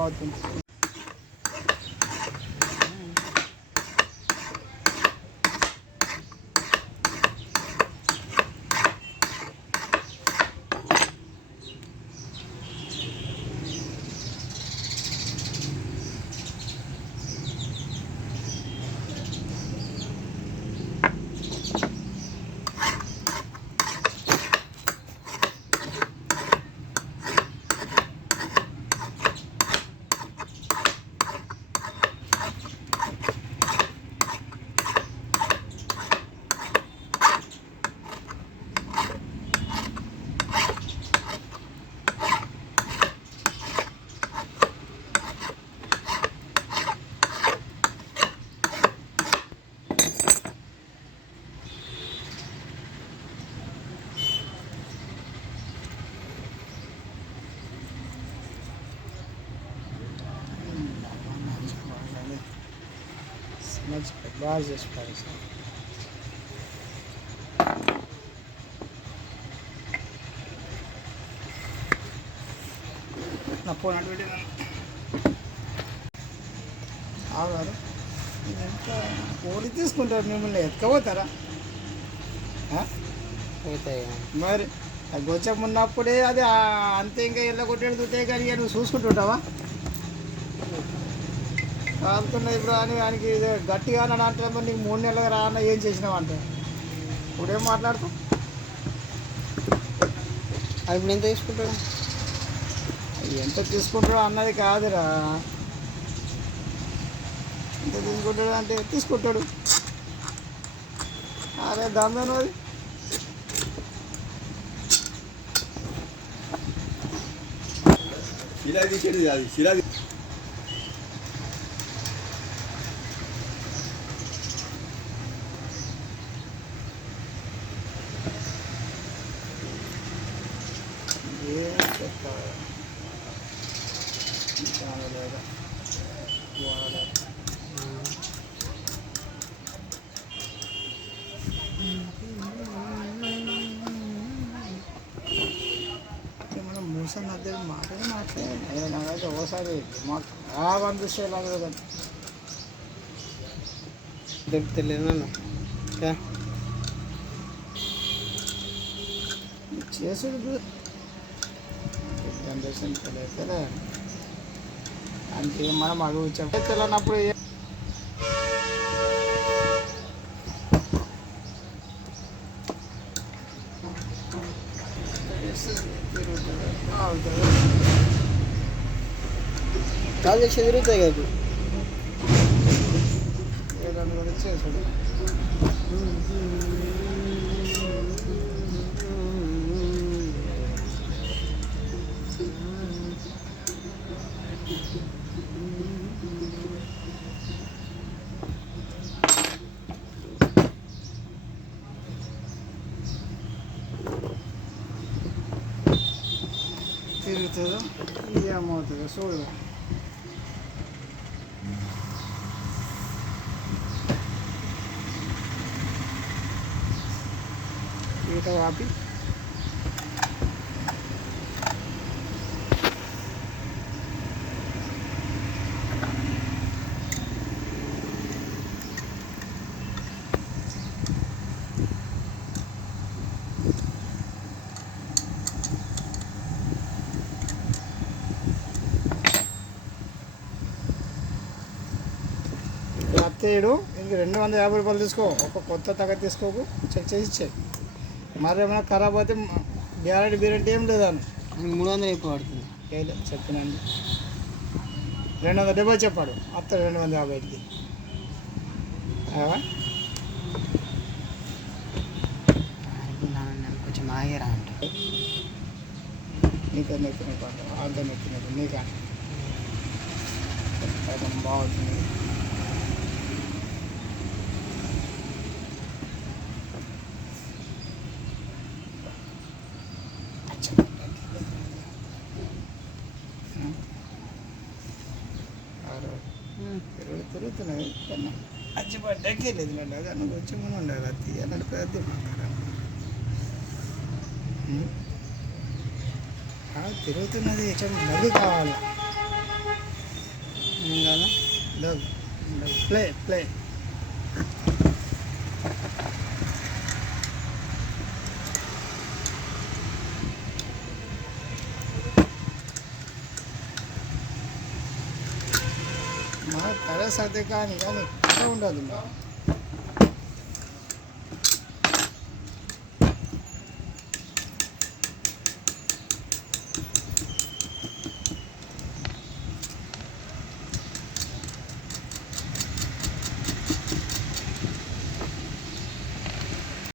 బాగుంటుంది. బాగా చేసి పారేసాను. నా ఫోన్ అటు పెట్టి ఆగారు. ఎంత పోటీ తీసుకుంటారు, మిమ్మల్ని ఎత్తుకపోతారా? మరి గొచ్చం ఉన్నప్పుడే అది అంతే, ఇంకా ఇళ్ళ కొట్టేది దుట్టే కానీ నువ్వు చూసుకుంటుంటావా? కాలుతున్నా ఇప్పుడు అని ఆయనకి గట్టిగా అని అంటే నీకు 3 నెలలుగా రా అన్న ఏం చేసినావు అంటే ఇప్పుడేం మాట్లాడుతావు? అది ఇప్పుడు ఎంత తీసుకుంటాడు? ఎంత తీసుకుంటాడో అన్నది కాదురా, ఎంత తీసుకుంటాడు అంటే తీసుకుంటాడు. అరే దాంతో అది శిలా తీసేది అది శిలా మనం మూసం మధ్య మాట్లాడి నాకైతే ఒకసారి మాకు బాగా అనిపిస్తే కదా దొరుకుతలేదు చేసుడు జనరేషన్ తెలియదు కదా. అంటే మనం అడుగు తెలియనప్పుడు కాలు చేసి తిరుగుతాయి కదా ఏదైనా కూడా చేసుడు. తిరుగుతుందో ఏమవుతుందో చూడు. ఈత ఆపి అత్తేడు ఇంక 250 రూపాయలు తీసుకో. ఒక కొత్త తగ్గ తీసుకోకు, చెక్ చేసి ఇచ్చేయి. మరి ఏమైనా ఖరాబ్ అయితే గ్యారెంటీ ఏం లేదాను. 300 ఎక్కువ పడుతుంది. లేదు చెప్పినండి 270 చెప్పాడు, అత్త 250కి. కొంచెం ఆగిరా అంటే నీకు నెక్కి అంత నెక్కి నీకా బాగుంటుంది. తిరుగుతున్నాయి కన్నా అచ్చి పడ్డాకే లేదు నన్ను నువ్వు వచ్చి మనం ఉండాలి. అది అన్నట్టు పెద్ద తిరుగుతున్నది మళ్ళీ కావాలి. ఏం కాదా? Play play. మా కరే సర్ది కానీ కానీ ఉండదు.